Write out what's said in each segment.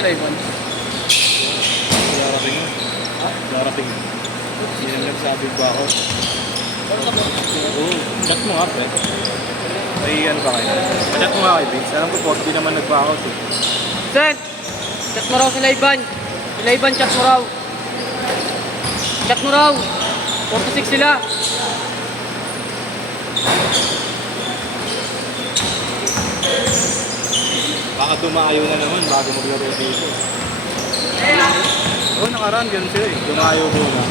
sila Ivan? Darating yun. Ha? Darating yun. Hindi naman nagsabi ba ako. Oo, chat mo nga, pre. May ano ba kayo? Chat mo nga kay Vince. Alam ko po, hindi naman nagba-out eh. Sen! Chat mo raw sila Ivan. Sila Ivan, chat mo raw. Chat mo raw. 4-6 sila. Baka dumayo na naman bago maglaro dito. Oo, nakaraan ganun sila eh. Dumayo muna.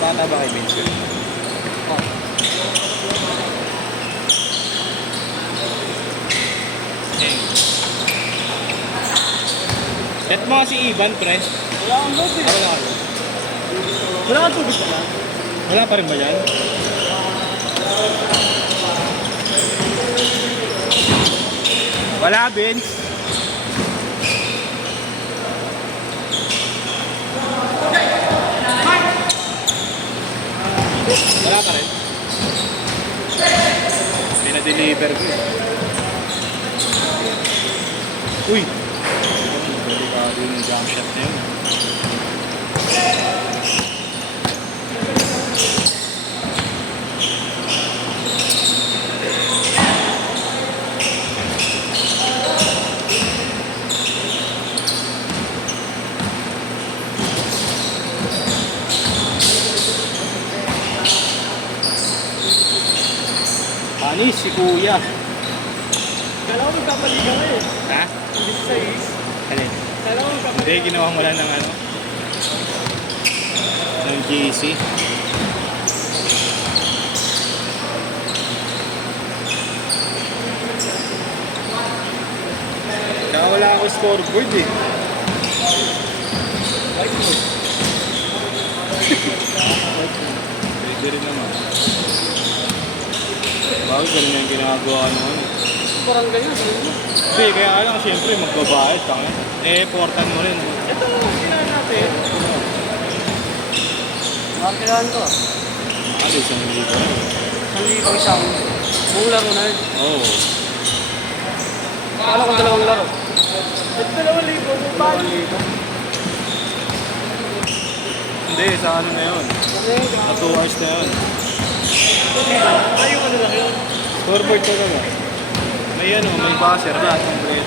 Bata ba kay Vince? Oh. Set mo si Ivan, pre. Wala akong load eh. Wala ka. Wala kang tubig pala. Wala pa rin ba yan? Wala, Vince. Wala pa rin. Pinadeliver ko eh. Uy! Delikado yung jump shot na yun. Panis si Kuya. Kala ko magkapaligan ka eh. Ha? Hindi sa is. Alin? Kala ko magkapaligan. Hindi, ginawang wala ng ano. Ng GC. Kaya wala ako scoreboard eh. Whiteboard. Pwede rin naman. Bakit ganun yung ginagawa naman eh. Parang ganyan. Sige mo. Hindi, kaya alam ko siyempre magbabayad. Tangin. Portan mo rin. Ito ang ginawa natin. Markirahan ko. Ano, isang libo. Hindi pang isang. Buong laro na yun. Oo. Paano kung dalawang laro? Ito 2,000. 2,000. Hindi, sa ano na yun. Sa 2 hours na yun. Ay, yung ano lang yun. Scoreboard ka naman. May ano, may buzzer lahat ng grade.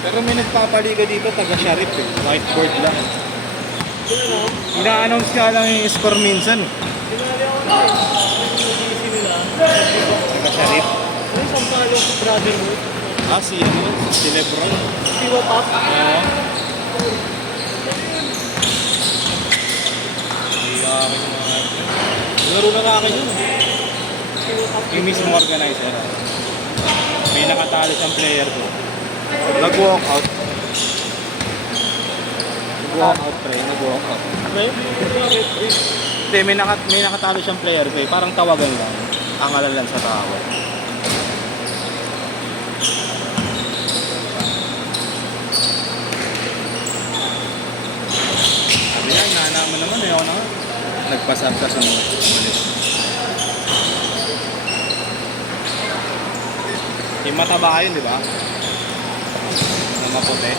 Pero may nagpapaliga dito, taga-Sharif eh. Whiteboard lang. Ina-announce ka lang yung score minsan. Pinali ako na eh. Yung GC nila. Taga-Sharif. Ay, sampalo sa brother mo. Ah, si ano, si Lebron. Siwa Pop. Oo. Iyakin mo nga. Laro na sa akin yun. Siwa Pop. Yung mismo organizer. May nakatalo siyang player ko. Nag-walk out. Nag-walk out, pre. Nag-walk out. May? Hindi, may nakatalo siyang player ko eh. Parang tawagan lang. Angalan lang sa tawag. Sabi niya, inaanaman naman. Ayaw na nga. Nagpasarta sa mga ulit. Yung mataba yun, di ba? Na maputi.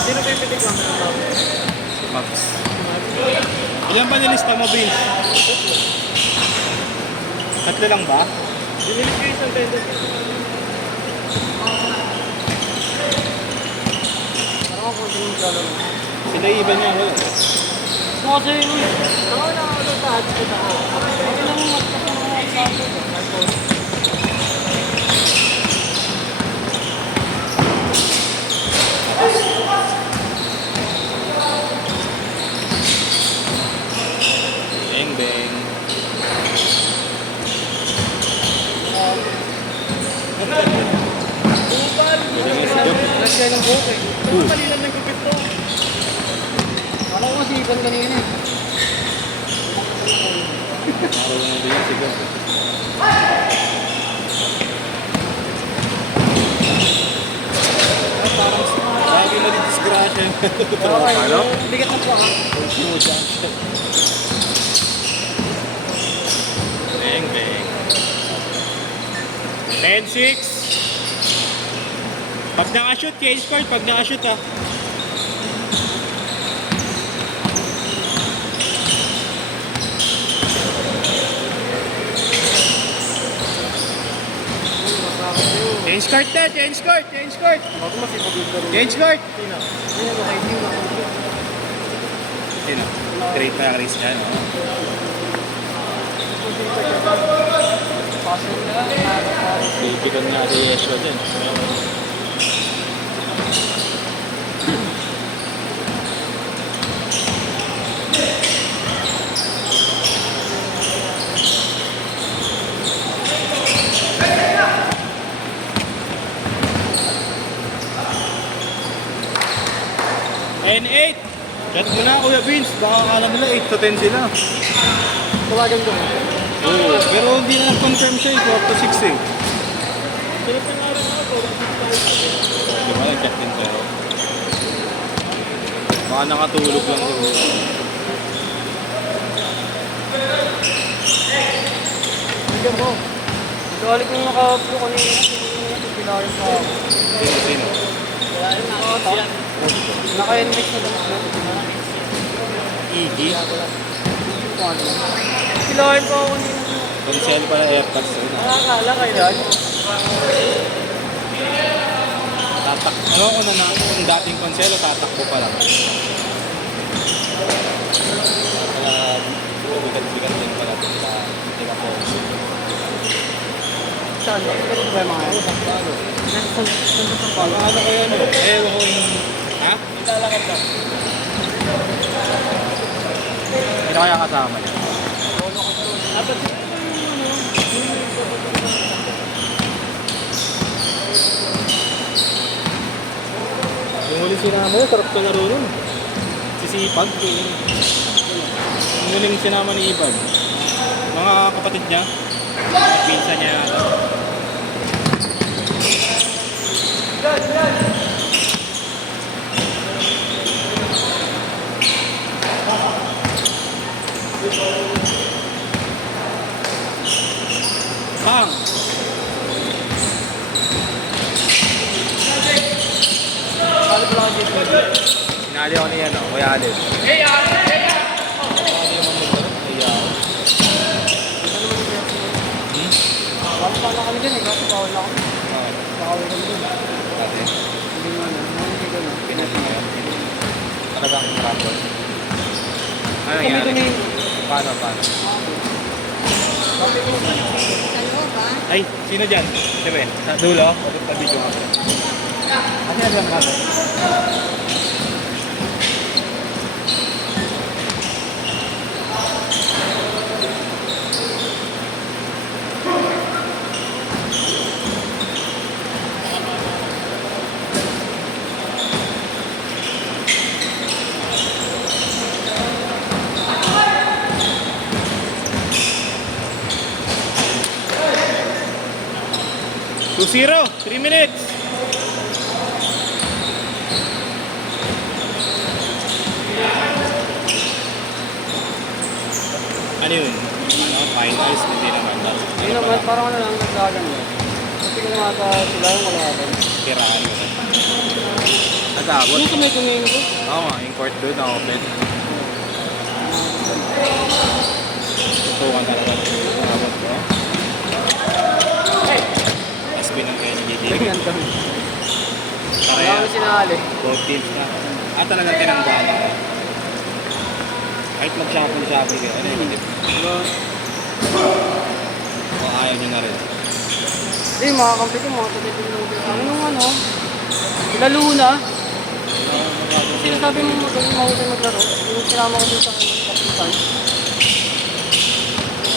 Sino pipitik lang ng tao? Max. Ilan ba nilista mo, Vince? Tatlo lang ba? Dinilig ko isang tender. Parang ako kung sino lalaro. Sila iba niya, wala. Mga sa'yo mo eh. Ako na ako doon sa ads ko na ako. Okay lang mo magkas ng mga kaso. Beng, beng. Nagkaya ng buhok eh. Ito malilan ng gupit to. Kala ko kasi iban kanina eh. Marunong din yan siguro. Parang smart. Okay, Ano? bigat na po ha. Bang, bang. 10-6. Pag nakashoot, change court. Pag nakashoot ah. Change court na, change court, change court. Bago masipag yung laro. Change court. Sino? Sino ba kayo? Sino? Sino? Great na Christian. Pasok na. Pipikan nga si Yeshua din. N8! Chat mo na Kuya Vince, baka akala mo na 8 to 10 sila. Tawagan ko. Oo, pero hindi na confirm siya, 4 to 6 eh. Di ba nag-chat din sa'yo? Baka nakatulog lang siguro. Bigyan mo. Galit yung naka-pro kanina. Pinarin pa ako. Sino? Naka-index na lang ako. Iggy? Pinarin pa ako kanina. Cancel pala airpods yun. Nakakala kayo yan. Ano ko na kung dating konselo, tatakbo pa lang. Kaya bigat-bigat din pala ito sa iba ko. Saan? Ano ba yung mga yan? Ano kaya no? Ewan ko yung... Ha? Ilalakad lang. Sino kaya kasama niya? Dapat Yung huling sinama niya, sarap ka laro rin. Sisipag. Yung huling sinama ni Ivan. Mga kapatid niya. Mga pinsa niya. Pang! Kali pala kasi ito. Sinali ako niya, no? Kuya Alin. Hey, Ate! Bawal pa na kami dyan eh, kasi bawal na kami. Bawal kami dyan. Dati. Hindi nga na, hindi ko na. Pinas mo yun. Talagang rapol. Ano Kami nangyari? kami. Paano? Ay, sino dyan? Siyempre, sa dulo. Sa video nga. Kasi nandiyan ka. Two 0, 3 minutes. Ano yun? Ano? Finals? Hindi naman. Hindi naman, parang ano lang, naglagan mo. Kasi kung mata sila yung wala ka. Kiraan mo. Nag-aabot? Ano sa may tumingin ko? Oo nga, yung court doon, na-open. Tutukan talaga. Nag-aabot ko. SB ng NGD. Tingnan kami. Wala Pareha. kami sinali. Both teams na. Talagang tinanggalan ka. Kahit mag-shuffle kayo. Ano yung tip? O ayaw nyo na rin. Eh, makakampi ko, mga tatipin lang din. Anong ano? Lalo na. Sinasabi mo magaling mahusay maglaro. Yung sinama ko dun sa kapitan.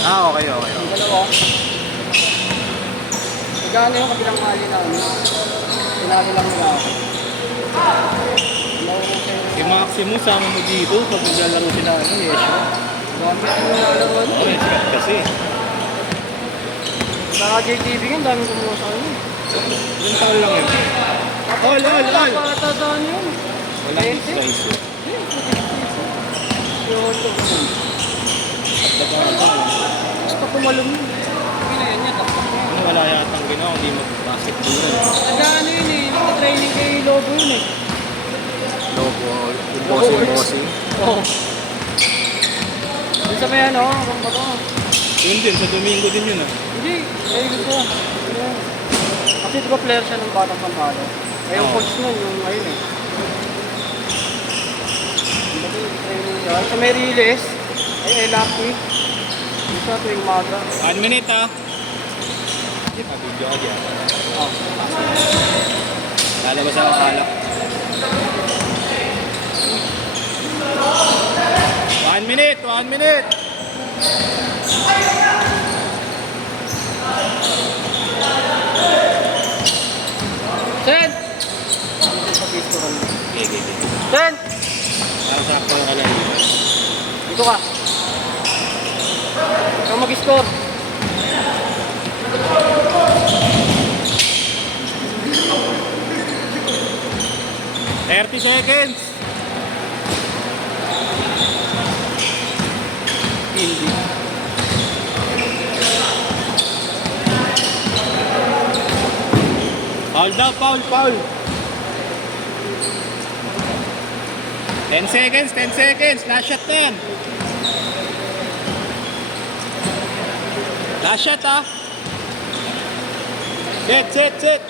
Okay. Yung dalawa. Nagano yung kabilang mali na ano. Sinali lang nila ako. Si Maximo, sama mo dito pag naglalaro sila, ano, Yeshua. Gamit yung nalaro ano. Ano, sikat kasi. Sa JTV nga, daming kumuha sa kanya. Ilang taon lang yun. All! Para sa ano yun. Walang 20? slice eh. Yun. Basta pumalong yun. Pinayan niya, tapos na. Ano, wala yatang ginawa, hindi mag-basketball na. Nag-ano yun eh, nag-training kay Lobo yun eh. Logo, yung bossing. Oo. Yun sa may ano, hanggang ba to? Yun din, sa Domingo din yun ah. Hindi, ayun ko. Ayan. Kasi di ba player siya ng Batang Pampalo? Eh yung Oo. coach nun, yung ayun eh. Dati training siya. Sa may Riles, ay Lucky. Yung sa tuwing umaga. 1 minute ah. Video ka dyan. Oh. Lalabas ako kalak. 1 minute, 1 minute. Sen! Sa picture Okay. Sen! Para sakto na kalay. Dito ka. Ikaw mag-score. Thirty seconds. Hindi. Foul daw, foul. 10 seconds, 10 seconds. Last shot na yan. Last shot ah. Set.